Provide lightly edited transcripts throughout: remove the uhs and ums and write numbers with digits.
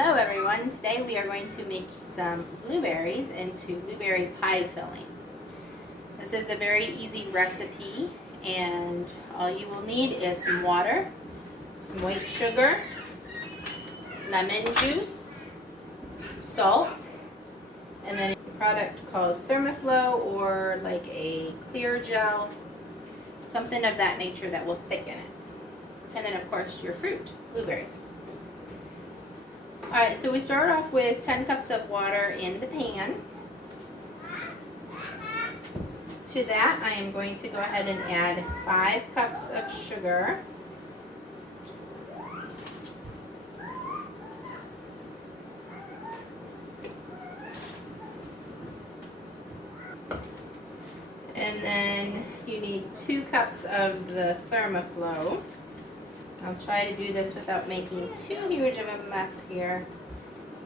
Hello everyone, today we are going to make some blueberries into blueberry pie filling. This is a very easy recipe and all you will need is some water, some white sugar, lemon juice, salt, and then a product called thermaflo or like a clear gel, something of that nature that will thicken it. And then of course your fruit, blueberries. Alright, so we start off with 10 cups of water in the pan. To that, I am going to go ahead and add 5 cups of sugar. And then you need 2 cups of the thermaflo. I'll try to do this without making too huge of a mess here.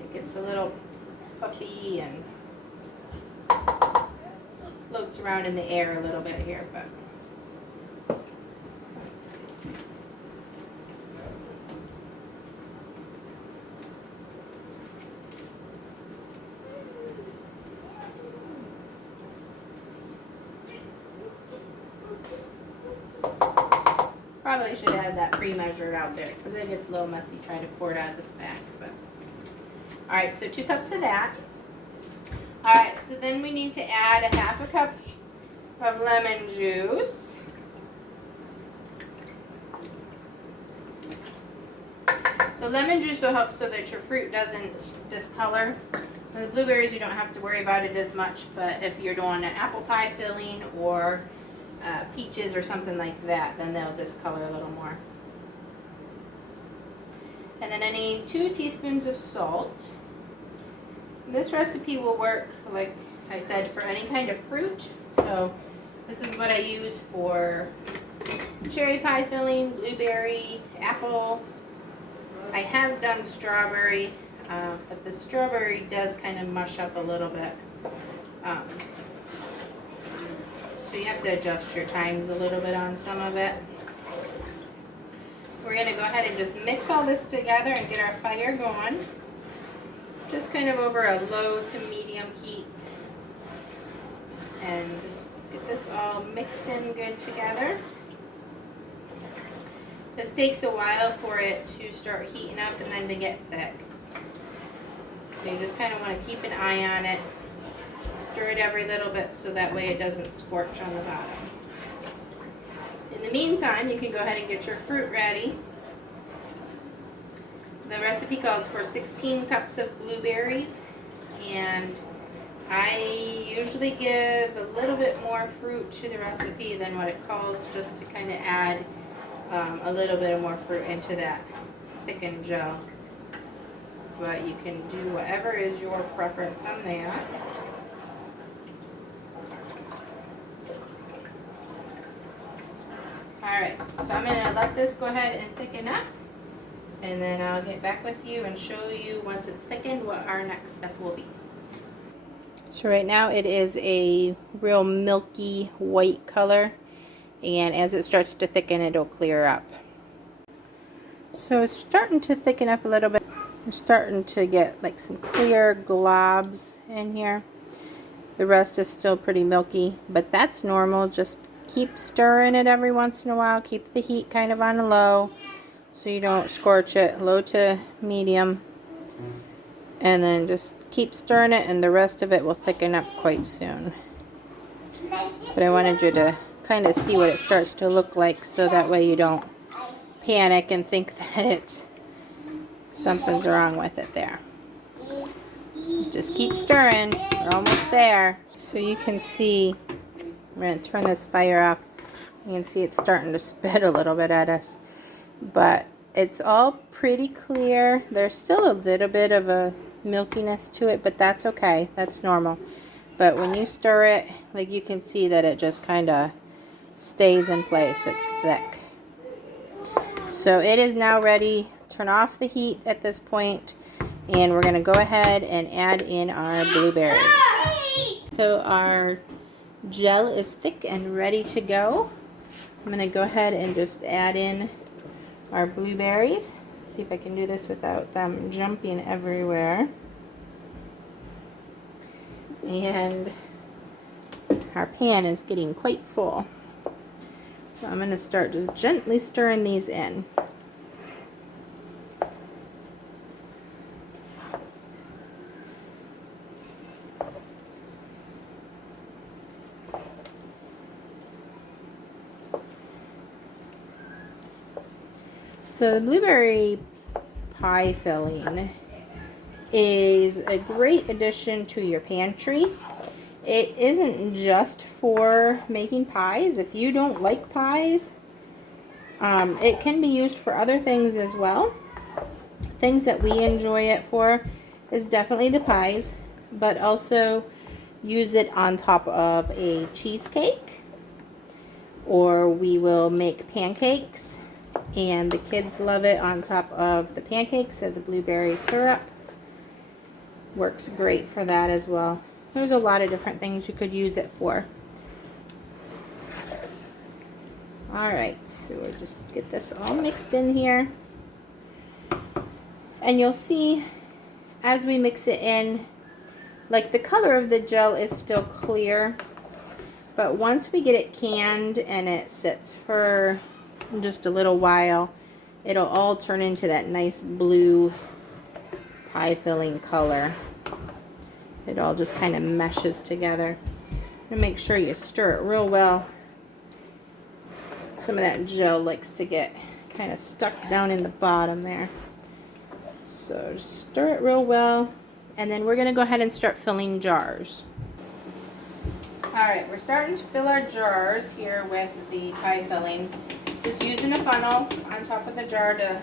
It gets a little puffy and floats around in the air a little bit here, but let's see. Probably should have that pre-measured out there because it gets a little messy trying to pour it out of this bag. But alright, so 2 cups of that. Alright, so then we need to add a half a cup of lemon juice. The lemon juice will help so that your fruit doesn't discolor. And the blueberries you don't have to worry about it as much, but if you're doing an apple pie filling or peaches or something like that, then they'll discolor a little more. And then I need 2 teaspoons of salt. This recipe will work, like I said, for any kind of fruit. So this is what I use for cherry pie filling, blueberry, apple. I have done strawberry, but the strawberry does kind of mush up a little bit. So you have to adjust your times a little bit on some of it. We're going to go ahead and just mix all this together and get our fire going. Just kind of over a low to medium heat. And just get this all mixed in good together. This takes a while for it to start heating up and then to get thick. So you just kind of want to keep an eye on it. Stir it every little bit so that way it doesn't scorch on the bottom. In the meantime, you can go ahead and get your fruit ready. The recipe calls for 16 cups of blueberries, and I usually give a little bit more fruit to the recipe than what it calls, just to kind of add a little bit more fruit into that thickened gel. But you can do whatever is your preference on that. Alright, so I'm going to let this go ahead and thicken up, and then I'll get back with you and show you once it's thickened what our next step will be. So right now it is a real milky white color, and as it starts to thicken it'll clear up. So it's starting to thicken up a little bit. We're starting to get like some clear globs in here. The rest is still pretty milky, but that's normal. Just keep stirring it every once in a while. Keep the heat kind of on a low so you don't scorch it. Low to medium. And then just keep stirring it and the rest of it will thicken up quite soon. But I wanted you to kind of see what it starts to look like so that way you don't panic and think that something's wrong with it there. Just keep stirring. We're almost there. So you can see, I'm going to turn this fire off. You can see it's starting to spit a little bit at us. But it's all pretty clear. There's still a little bit of a milkiness to it, but that's okay. That's normal. But when you stir it, like you can see that it just kind of stays in place. It's thick. So it is now ready. Turn off the heat at this point, and we're going to go ahead and add in our blueberries. So our gel is thick and ready to go. I'm going to go ahead and just add in our blueberries. See if I can do this without them jumping everywhere. And our pan is getting quite full. So I'm going to start just gently stirring these in. So the blueberry pie filling is a great addition to your pantry. It isn't just for making pies. If you don't like pies, it can be used for other things as well. Things that we enjoy it for is definitely the pies, but also use it on top of a cheesecake, or we will make pancakes, and the kids love it on top of the pancakes as a blueberry syrup. Works great for that as well. There's a lot of different things you could use it for. Alright, so we'll just get this all mixed in here. And you'll see as we mix it in, like the color of the gel is still clear, but once we get it canned and it sits for just a little while, it'll all turn into that nice blue pie filling color. It all just kind of meshes together. And make sure you stir it real well. Some of that gel likes to get kind of stuck down in the bottom there. So just stir it real well, and then we're going to go ahead and start filling jars. Alright, we're starting to fill our jars here with the pie filling. Just using a funnel on top of the jar to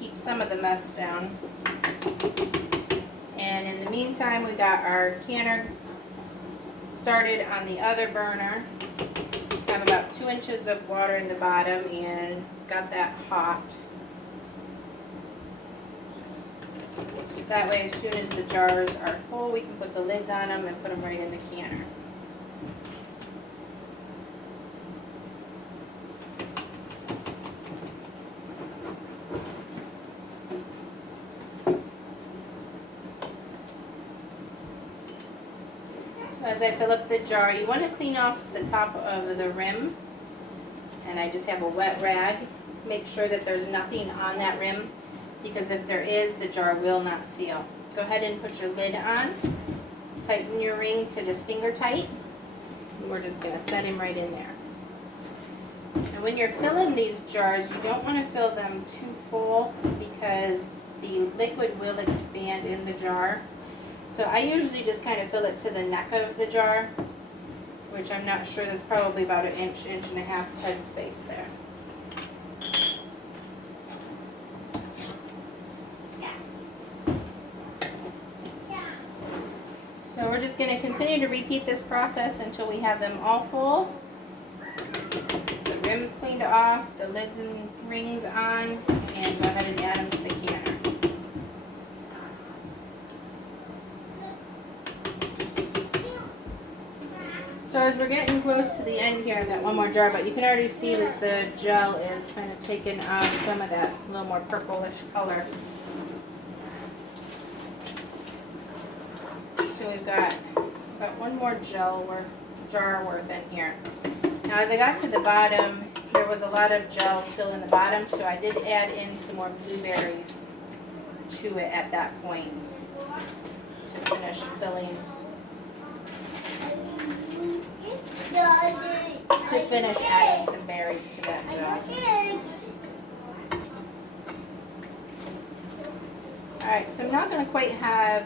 keep some of the mess down. And in the meantime, we got our canner started on the other burner. I have about 2 inches of water in the bottom and got that hot. So that way, as soon as the jars are full, we can put the lids on them and put them right in the canner. As I fill up the jar, you want to clean off the top of the rim, and I just have a wet rag. Make sure that there's nothing on that rim, because if there is, the jar will not seal. Go ahead and put your lid on, tighten your ring to just finger tight, and we're just going to set him right in there. And when you're filling these jars, you don't want to fill them too full, because the liquid will expand in the jar. So I usually just kind of fill it to the neck of the jar, which I'm not sure, that's probably about an inch, inch and a half head space there. So we're just going to continue to repeat this process until we have them all full. The rim's cleaned off, the lids and rings on, and go ahead and add them to the canner. So as we're getting close to the end here, I've got one more jar, but you can already see that the gel is kind of taking on some of that little more purplish color. So we've got about one more jar worth in here. Now as I got to the bottom, there was a lot of gel still in the bottom, so I did add in some more blueberries to it at that point to finish filling. To finish adding some berries to that gel. Alright, so I'm not going to quite have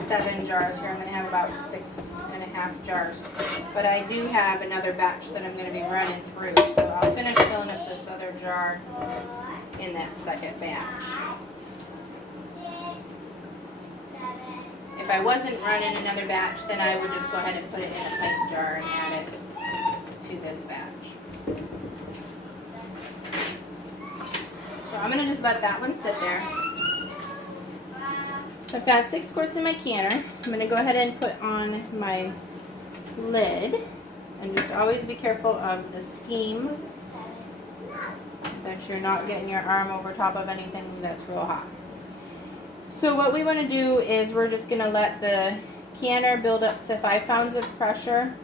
7 jars here. I'm going to have about 6.5 jars. But I do have another batch that I'm going to be running through. So I'll finish filling up this other jar in that second batch. If I wasn't running another batch, then I would just go ahead and put it in a pint jar and add it to this batch. So I'm going to just let that one sit there. So I've got 6 quarts in my canner. I'm going to go ahead and put on my lid, and just always be careful of the steam that sure you're not getting your arm over top of anything that's real hot. So what we want to do is we're just going to let the canner build up to 5 pounds of pressure.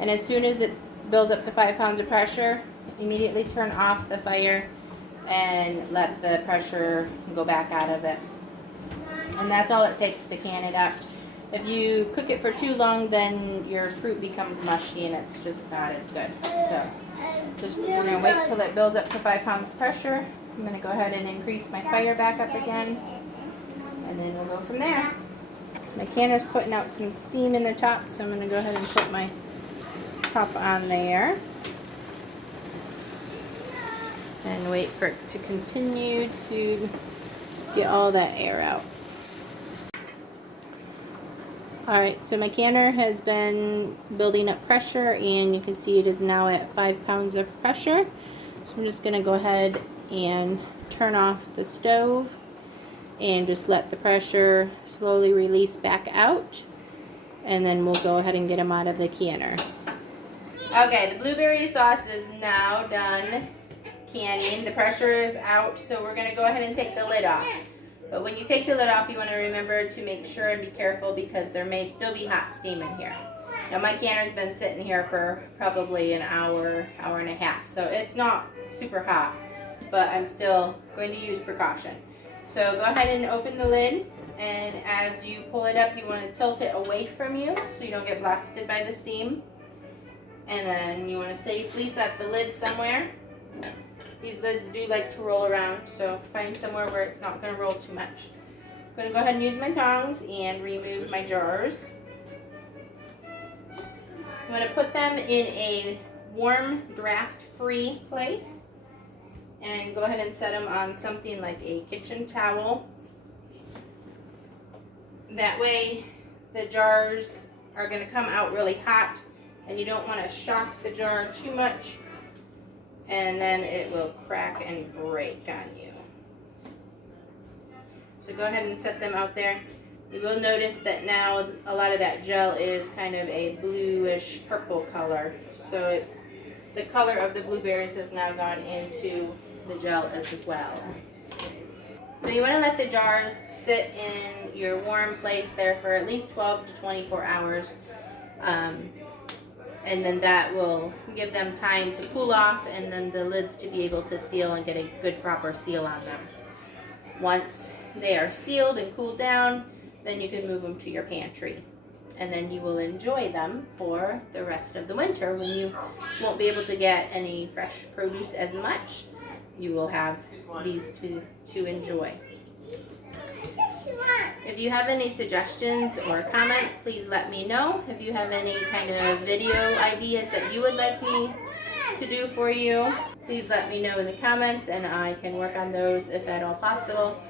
And as soon as it builds up to 5 pounds of pressure, immediately turn off the fire and let the pressure go back out of it. And that's all it takes to can it up. If you cook it for too long, then your fruit becomes mushy and it's just not as good. So we're going to wait till it builds up to 5 pounds of pressure. I'm going to go ahead and increase my fire back up again, and then we'll go from there. So my canner's putting out some steam in the top, so I'm going to go ahead and put my top on there and wait for it to continue to get all that air out. Alright, so my canner has been building up pressure, and you can see it is now at 5 pounds of pressure. So I'm just going to go ahead and turn off the stove and just let the pressure slowly release back out, and then we'll go ahead and get them out of the canner. Okay, the blueberry sauce is now done canning. The pressure is out, so we're going to go ahead and take the lid off. But when you take the lid off, you want to remember to make sure and be careful, because there may still be hot steam in here. Now my canner's been sitting here for probably an hour, hour and a half, so it's not super hot, but I'm still going to use precaution. So go ahead and open the lid, and as you pull it up, you want to tilt it away from you so you don't get blasted by the steam. And then you want to safely set the lid somewhere. These lids do like to roll around, so find somewhere where it's not going to roll too much. I'm going to go ahead and use my tongs and remove my jars. I'm going to put them in a warm, draft-free place, and go ahead and set them on something like a kitchen towel. That way the jars are going to come out really hot, and you don't want to shock the jar too much, and then it will crack and break on you. So go ahead and set them out there. You will notice that now a lot of that gel is kind of a bluish purple color. So the color of the blueberries has now gone into the gel as well. So you want to let the jars sit in your warm place there for at least 12 to 24 hours. And then that will give them time to cool off, and then the lids to be able to seal and get a good proper seal on them. Once they are sealed and cooled down, then you can move them to your pantry. And then you will enjoy them for the rest of the winter when you won't be able to get any fresh produce as much. You will have these to enjoy. If you have any suggestions or comments, please let me know. If you have any kind of video ideas that you would like me to do for you, please let me know in the comments, and I can work on those if at all possible.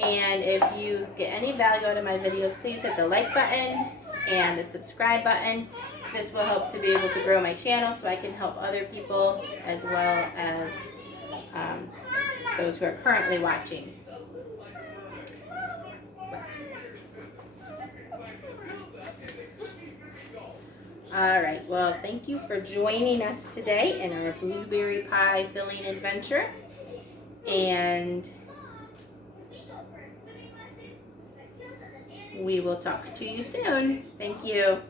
And if you get any value out of my videos, please hit the like button and the subscribe button. This will help to be able to grow my channel so I can help other people as well as those who are currently watching. Alright, well, thank you for joining us today in our blueberry pie filling adventure. And we will talk to you soon. Thank you.